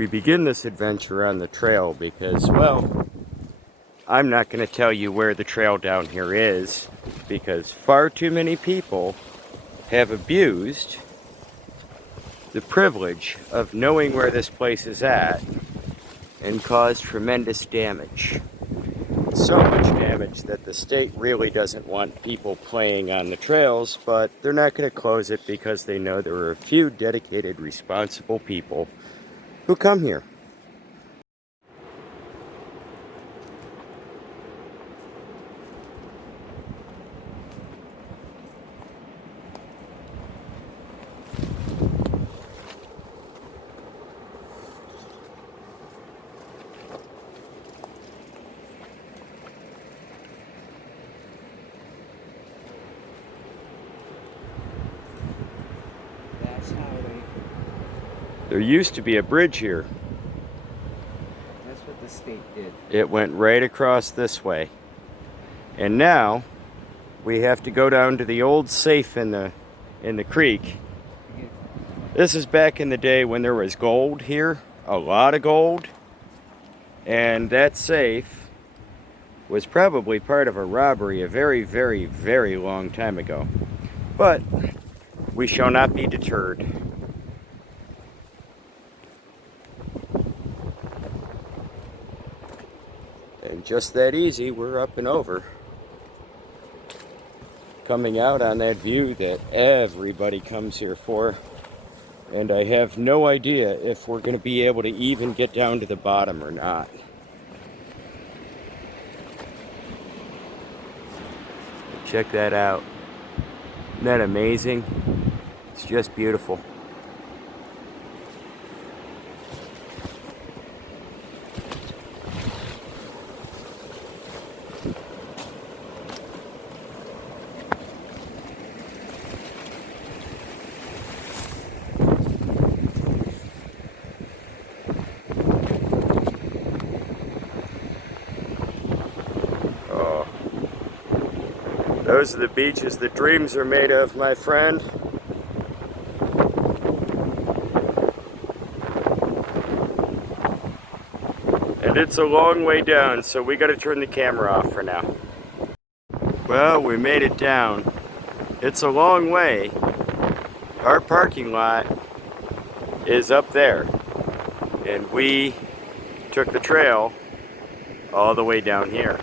We begin this adventure on the trail because, well, I'm not going to tell you where the trail down here is because far too many people have abused the privilege of knowing where this place is at and caused tremendous damage. So much damage that the state really doesn't want people playing on the trails, but they're not going to close it because they know there are a few dedicated, responsible people who come here. There used to be a bridge here. That's what the state did. It went right across this way. And now we have to go down to the old safe in the creek. This is back in the day when there was gold here, a lot of gold. And that safe was probably part of a robbery a very, very, very long time ago. But we shall not be deterred. And just that easy, we're up and over. Coming out on that view that everybody comes here for. And I have no idea if we're going to be able to even get down to the bottom or not. Check that out. Isn't that amazing? It's just beautiful. Those are the beaches that dreams are made of, my friend. And it's a long way down, so we gotta turn the camera off for now. Well, we made it down. It's a long way. Our parking lot is up there. And we took the trail all the way down here.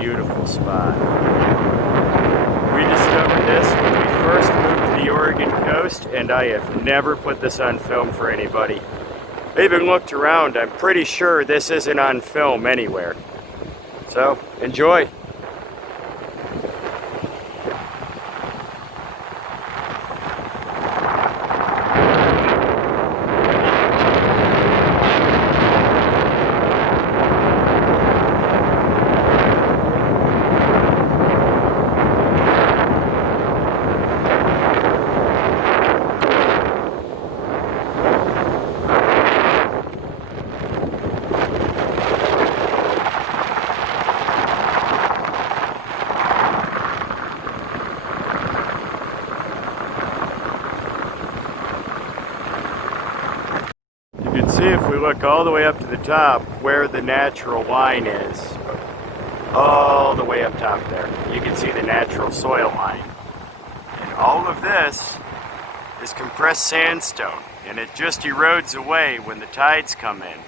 Beautiful spot. We discovered this when we first moved to the Oregon coast, and I have never put this on film for anybody. I even looked around. I'm pretty sure this isn't on film anywhere. So, enjoy. See, if we look all the way up to the top where the natural line is, all the way up top there, you can see the natural soil line. And all of this is compressed sandstone, and it just erodes away when the tides come in.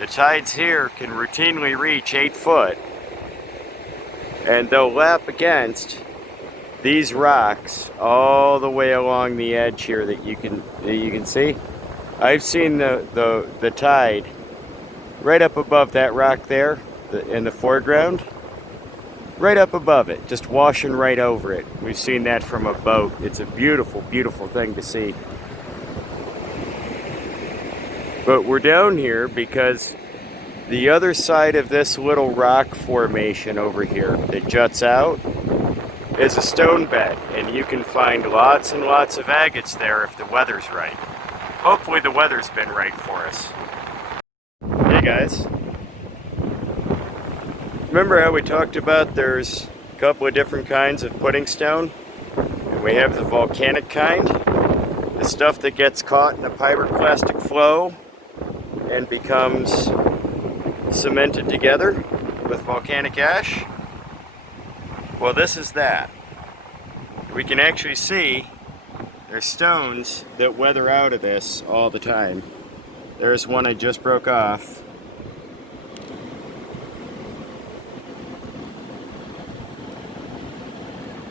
The tides here can routinely reach 8 foot, and they'll lap against these rocks all the way along the edge here that you can see. I've seen the tide right up above that rock there in the foreground, right up above it, just washing right over it. We've seen that from a boat. It's a beautiful, beautiful thing to see. But we're down here because the other side of this little rock formation over here that juts out is a stone bed, and you can find lots and lots of agates there if the weather's right. Hopefully the weather's been right for us. Hey guys. Remember how we talked about there's a couple of different kinds of pudding stone? And We have the volcanic kind, the stuff that gets caught in a pyroclastic flow and becomes cemented together with volcanic ash. Well, this is that. We can actually see there's stones that weather out of this all the time. There's one I just broke off.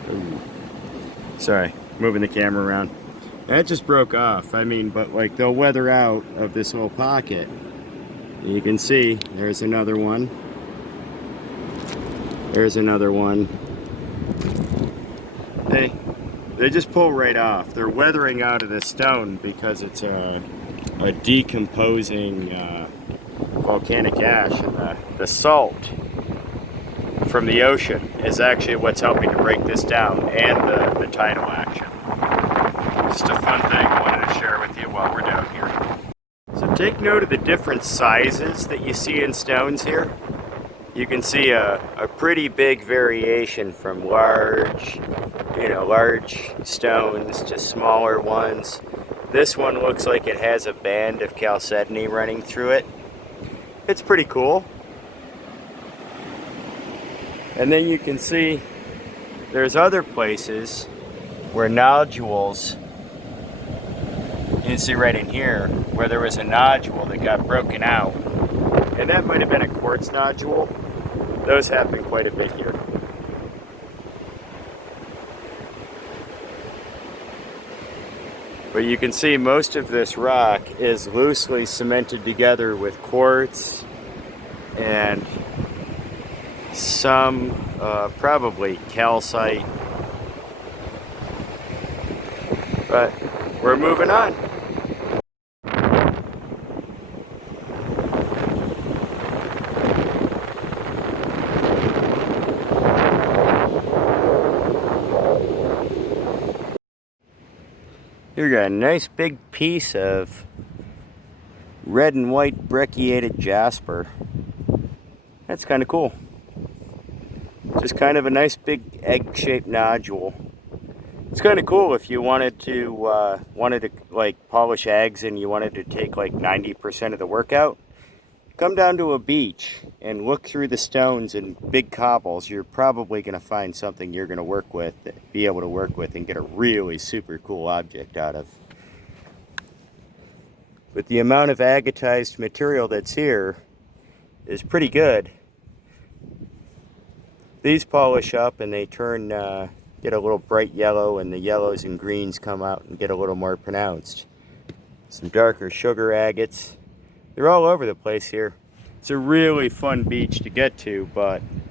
Ooh. Sorry, moving the camera around. That just broke off. I mean, but like they'll weather out of this whole pocket. You can see there's another one. There's another one. They just pull right off. They're weathering out of the stone because it's a decomposing volcanic ash, and the salt from the ocean is actually what's helping to break this down, and the tidal action. Just a fun thing I wanted to share with you while we're down here. So take note of the different sizes that you see in stones here. You can see a pretty big variation from large stones to smaller ones. This one looks like it has a band of chalcedony running through it. It's pretty cool. And then you can see there's other places where nodules, you can see right in here, where there was a nodule that got broken out. And that might have been a quartz nodule. Those happen quite a bit here. But you can see most of this rock is loosely cemented together with quartz and some probably calcite. But we're moving on. Here we got a nice big piece of red and white brecciated jasper. That's kind of cool. Just kind of a nice big egg-shaped nodule. It's kind of cool if you wanted to like polish eggs and you wanted to take like 90% of the work out. Come down to a beach and look through the stones and big cobbles. You're probably going to find something you're going to work with, be able to work with, and get a really super cool object out of. But the amount of agatized material that's here is pretty good. These polish up and they turn, get a little bright yellow, and the yellows and greens come out and get a little more pronounced. Some darker sugar agates. They're all over the place here. It's a really fun beach to get to,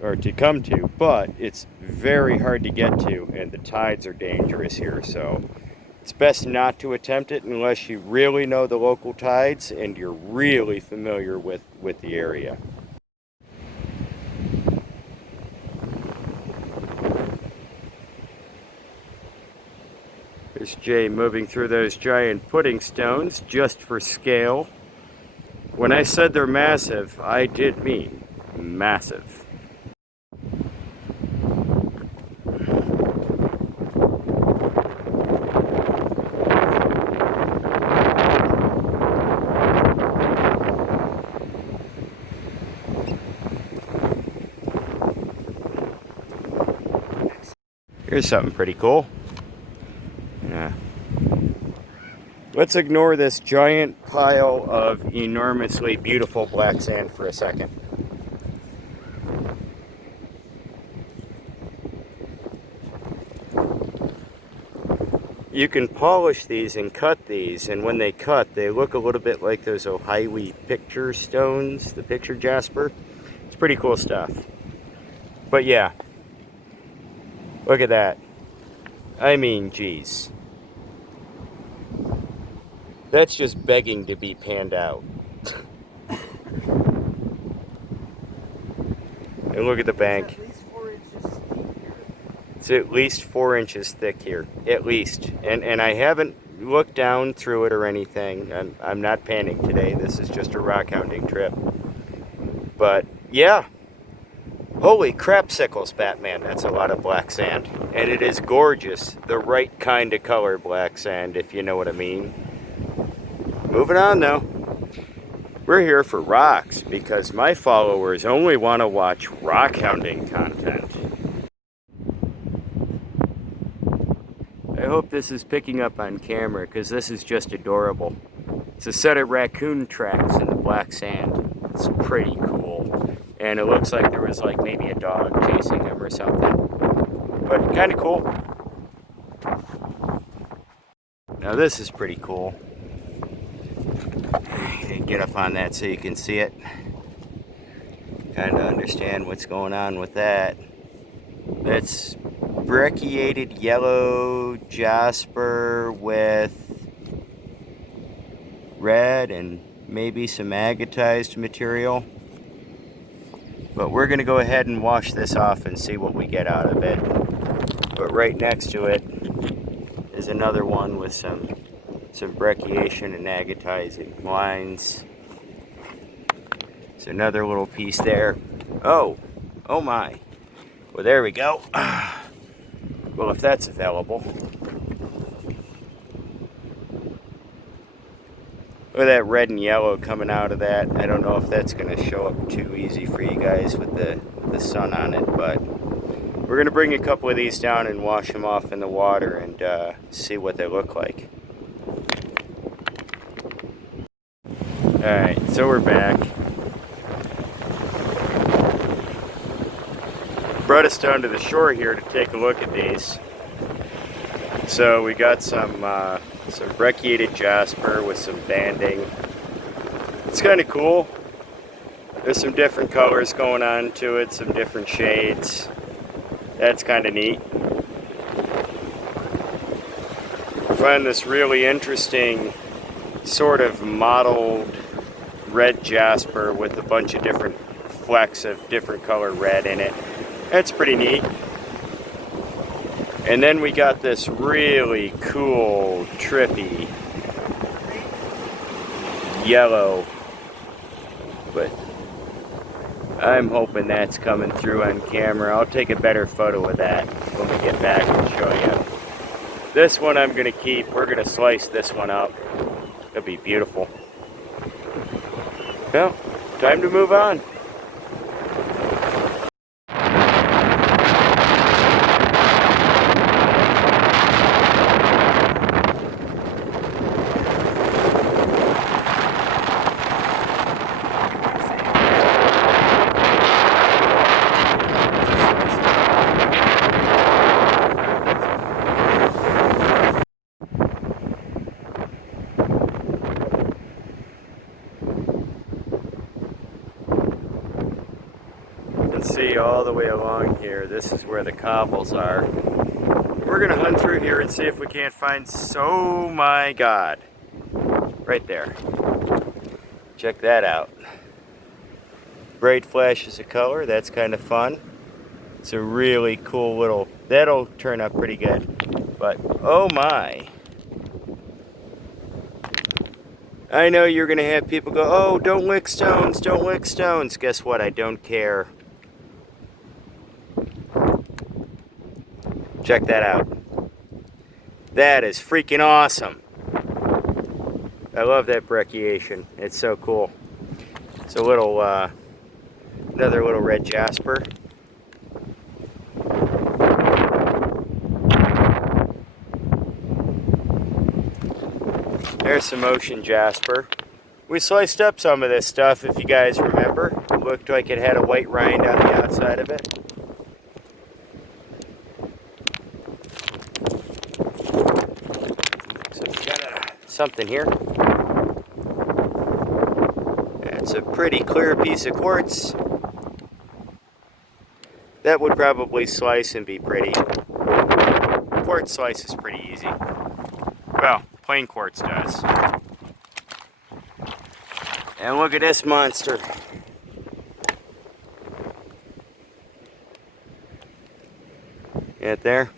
or to come to, but it's very hard to get to, and the tides are dangerous here, so it's best not to attempt it unless you really know the local tides and you're really familiar with the area. There's Jay moving through those giant pudding stones just for scale. When I said they're massive, I did mean massive. Here's something pretty cool. Yeah. Let's ignore this giant pile of enormously beautiful black sand for a second. You can polish these and cut these, and when they cut, they look a little bit like those Ohio picture stones, the picture jasper. It's pretty cool stuff. But yeah, look at that. I mean, geez. That's just begging to be panned out. And look at the bank. It's at least 4 inches thick here. At least. And I haven't looked down through it or anything. I'm not panning today. This is just a rock hounding trip. But yeah. Holy crapsicles, Batman, that's a lot of black sand. And it is gorgeous, the right kind of color black sand, if you know what I mean. Moving on though. We're here for rocks because my followers only want to watch rock hounding content. I hope this is picking up on camera because this is just adorable. It's a set of raccoon tracks in the black sand. It's pretty cool. And it looks like there was like maybe a dog chasing him or something. But kind of cool. Now this is pretty cool. Get up on that so you can see it. Kind of understand what's going on with that. That's brecciated yellow jasper with red and maybe some agatized material. But we're going to go ahead and wash this off and see what we get out of it. But right next to it is another one with some brecciation and agatizing lines. There's another little piece there. Oh my. Well, there we go. Well, if that's available. Look at that red and yellow coming out of that. I don't know if that's going to show up too easy for you guys with the sun on it, but we're going to bring a couple of these down and wash them off in the water and see what they look like. Alright, so we're back. Brought us down to the shore here to take a look at these. So we got some brecciated jasper with some banding. It's kind of cool. There's some different colors going on to it, some different shades. That's kind of neat. I find this really interesting sort of mottled red jasper with a bunch of different flecks of different color red in it. That's pretty neat. And then we got this really cool, trippy yellow, but I'm hoping that's coming through on camera. I'll take a better photo of that when we get back and show you. This one I'm going to keep. We're going to slice this one up. It'll be beautiful. Well, time to move on. See all the way along here, this is where the cobbles are. We're gonna hunt through here and see if we can't find, oh my god, right there. Check that out. Bright flashes of color, that's kind of fun. It's a really cool little, that'll turn out pretty good. But oh my. I know you're gonna have people go, oh, don't lick stones, don't lick stones. Guess what, I don't care. Check that out. That is freaking awesome. I love that brecciation. It's so cool. It's a little, another little red jasper. There's some ocean jasper. We sliced up some of this stuff, if you guys remember. It looked like it had a white rind on the outside of it. Something here. It's a pretty clear piece of quartz. That would probably slice and be pretty. Quartz slice is pretty easy. Well, plain quartz does. And look at this monster. Get there?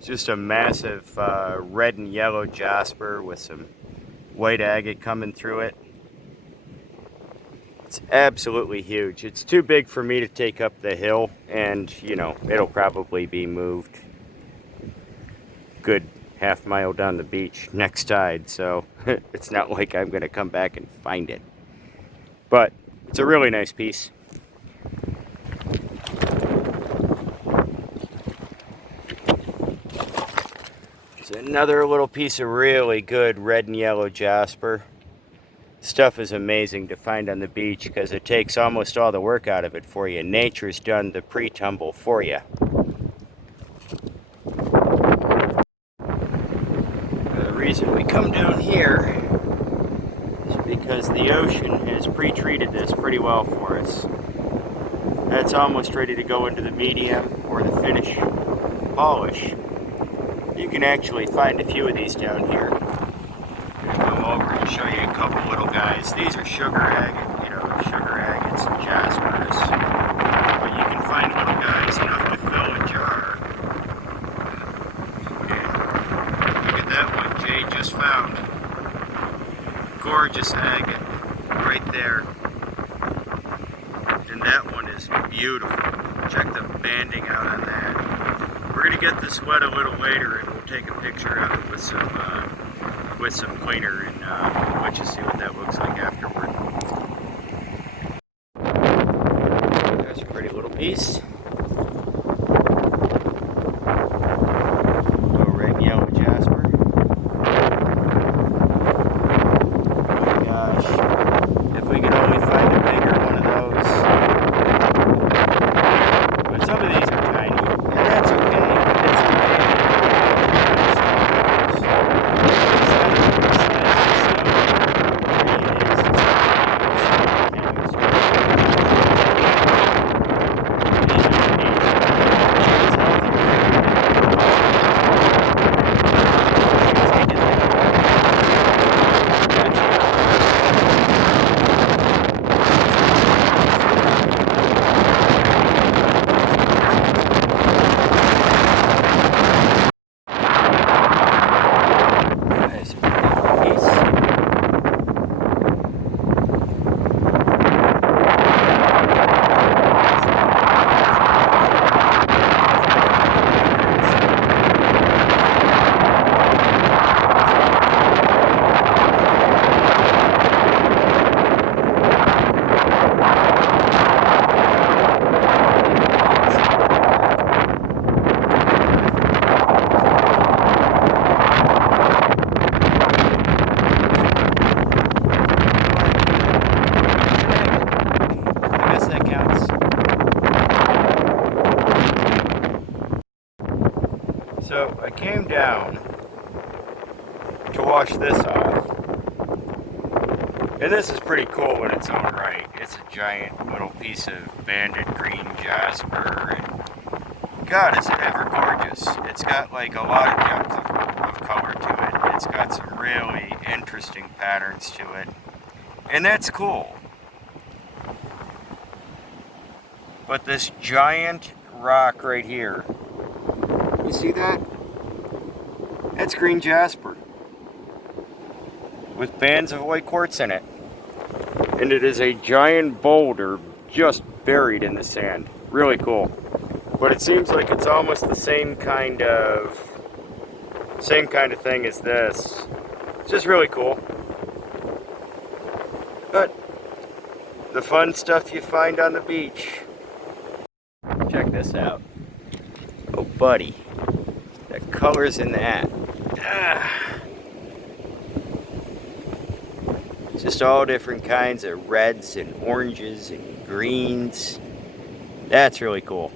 Just a massive red and yellow jasper with some white agate coming through it. It's absolutely huge. It's too big for me to take up the hill, and you know, it'll probably be moved good half-mile down the beach next tide, so it's not like I'm gonna come back and find it. But it's a really nice piece. It's another little piece of really good red and yellow jasper. Stuff is amazing to find on the beach because it takes almost all the work out of it for you. Nature's done the pre-tumble for you. The reason we come down here is because the ocean has pre-treated this pretty well for us. That's almost ready to go into the medium or the finish polish. You can actually find a few of these down here. Come over and show you a couple little guys. These are sugar agates and jaspers. But you can find little guys enough to fill a jar. And look at that one Jay just found. Gorgeous agate right there. And that one is beautiful. Check the banding out on that. We're going to get this wet a little later and we'll take a picture of it with some cleaner and let you see what that looks like afterward. There's a pretty little piece. Little red and yellow jasper. Oh my gosh. If we could only find a bigger one of those. But some of these are tiny. And that's okay. It's okay. So I came down to wash this off, and this is pretty cool in its own right. It's a giant little piece of banded green jasper, and God, is it ever gorgeous. It's got like a lot of depth of color to it. It's got some really interesting patterns to it, and that's cool. But this giant rock right here, you see that? That's green jasper with bands of white quartz in it. And it is a giant boulder just buried in the sand. Really cool. But it seems like it's almost the same kind of thing as this. It's just really cool. But the fun stuff you find on the beach. Check this out. Oh, buddy. The colors in that. Just all different kinds of reds and oranges and greens. That's really cool.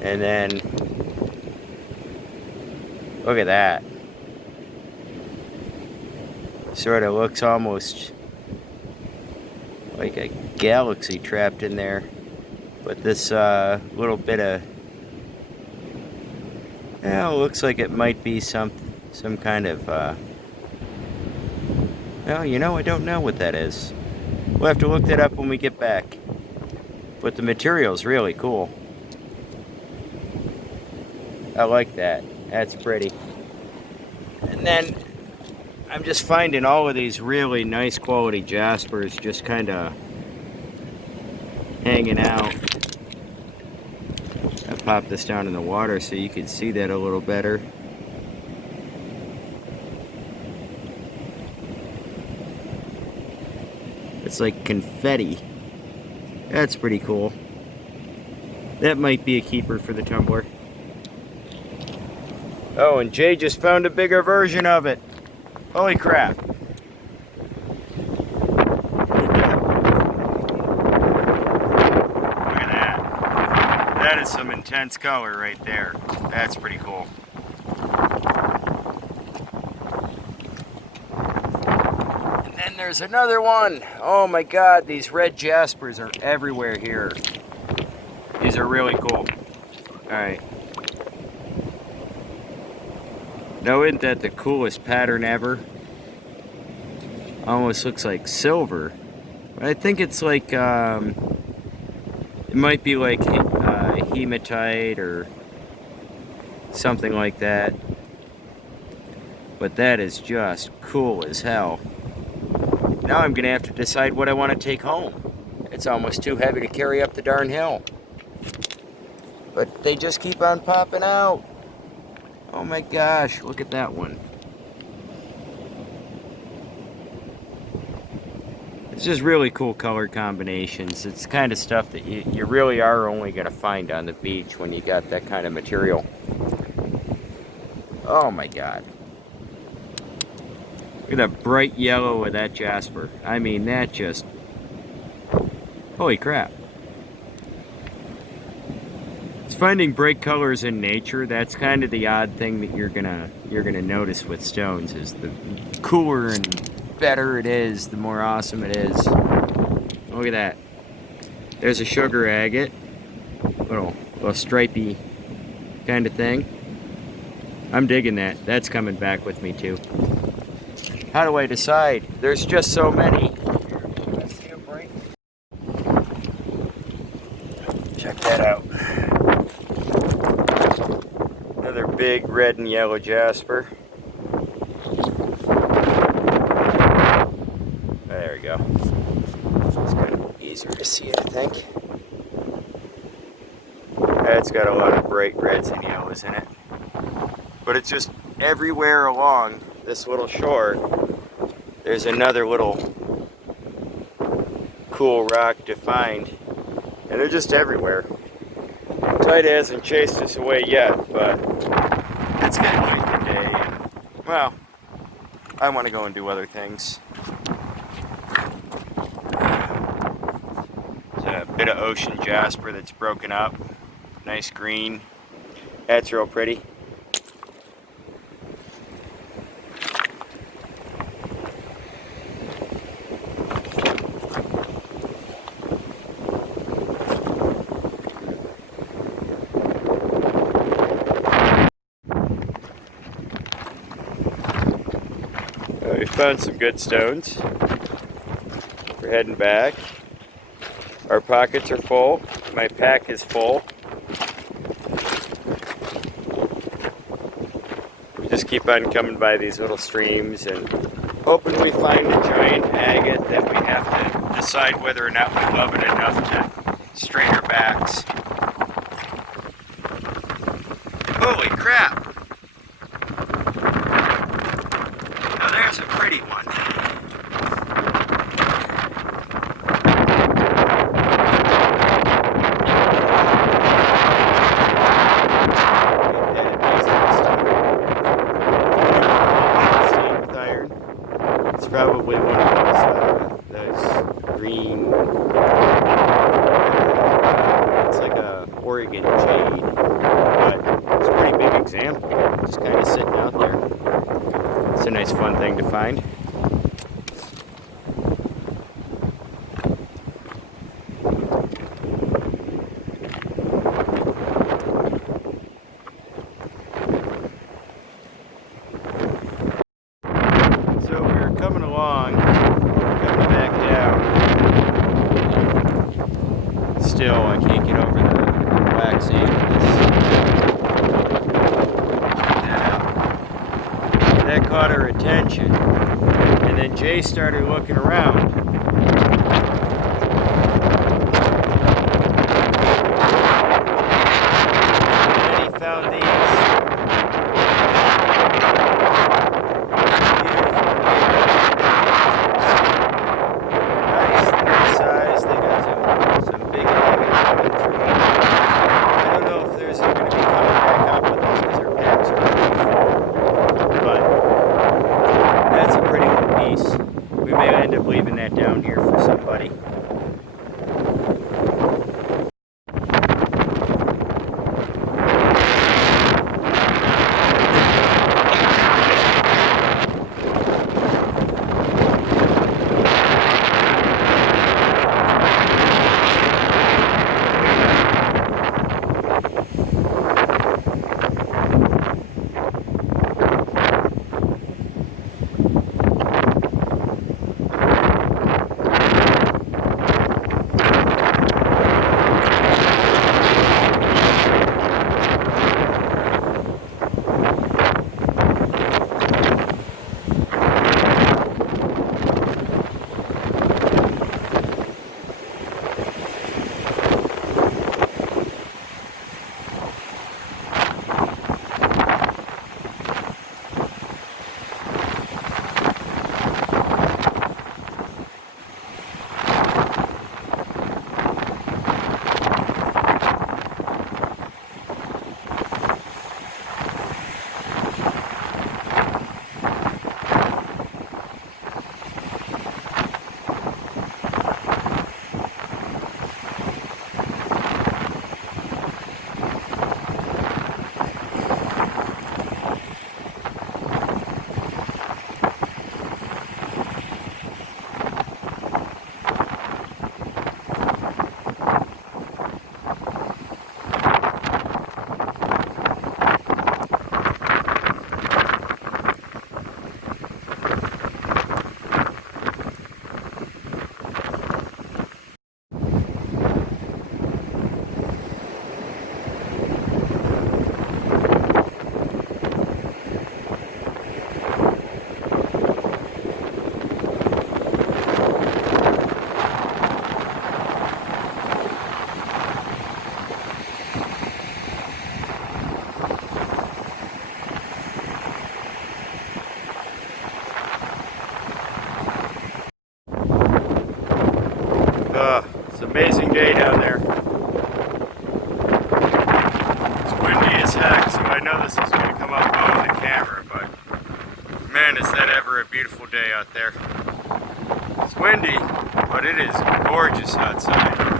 And then, look at that. Sort of looks almost like a galaxy trapped in there. But this little bit of, well, looks like it might be some kind of, well, you know, I don't know what that is. We'll have to look that up when we get back. But the material's really cool. I like that. That's pretty. And then I'm just finding all of these really nice quality jaspers just kind of hanging out. I popped this down in the water so you can see that a little better. It's like confetti. That's pretty cool. That might be a keeper for the tumbler. Oh, and Jay just found a bigger version of it. Holy crap. That is some intense color right there. That's pretty cool. And then there's another one. Oh my god, these red jaspers are everywhere here. These are really cool. Alright. Now isn't that the coolest pattern ever? Almost looks like silver. But I think it's like, it might be like hematite or something like that, but that is just cool as hell. Now I'm gonna have to decide what I want to take home. It's almost too heavy to carry up the darn hill, but they just keep on popping out. Oh my gosh, look at that one. It's just really cool color combinations. It's the kind of stuff that you really are only going to find on the beach when you got that kind of material. Oh my god. Look at that bright yellow of that jasper. I mean, that just... holy crap. It's finding bright colors in nature. That's kind of the odd thing that you're gonna notice with stones, is the cooler and better it is, the more awesome it is. Look at that. There's a sugar agate. Little stripey kind of thing. I'm digging that. That's coming back with me too. How do I decide? There's just so many. Check that out. Another big red and yellow jasper. There we go. It's kind of easier to see it, I think. It's got a lot of bright reds and yellows in it. But it's just everywhere along this little shore, there's another little cool rock to find. And they're just everywhere. Tide hasn't chased us away yet, but it's getting late in the day. And, well, I want to go and do other things. There's a bit of ocean jasper that's broken up. Nice green. That's real pretty. We found some good stones. We're heading back. Our pockets are full. My pack is full. We just keep on coming by these little streams and hoping we find a giant agate that we have to decide whether or not we love it enough to strain our backs. Holy crap! That's a pretty one. With iron. It's probably one of those green. It's like a Oregon jade, but it's a pretty big example. Just kind of sitting out there. It's a nice fun thing to find. So we're coming along, coming back down. Still, I can't get over the waxing of this. That caught her attention, and then Jay started looking around. found these. Nice, nice size. They got some big agate coming through. I don't know if there's going to be coming back up with us because our packs are pretty full. But that's a pretty little piece. We may end up leaving that down here for somebody. It's an amazing day down there. It's windy as heck, so I know this is going to come up on the camera, but man, is that ever a beautiful day out there. It's windy, but it is gorgeous outside.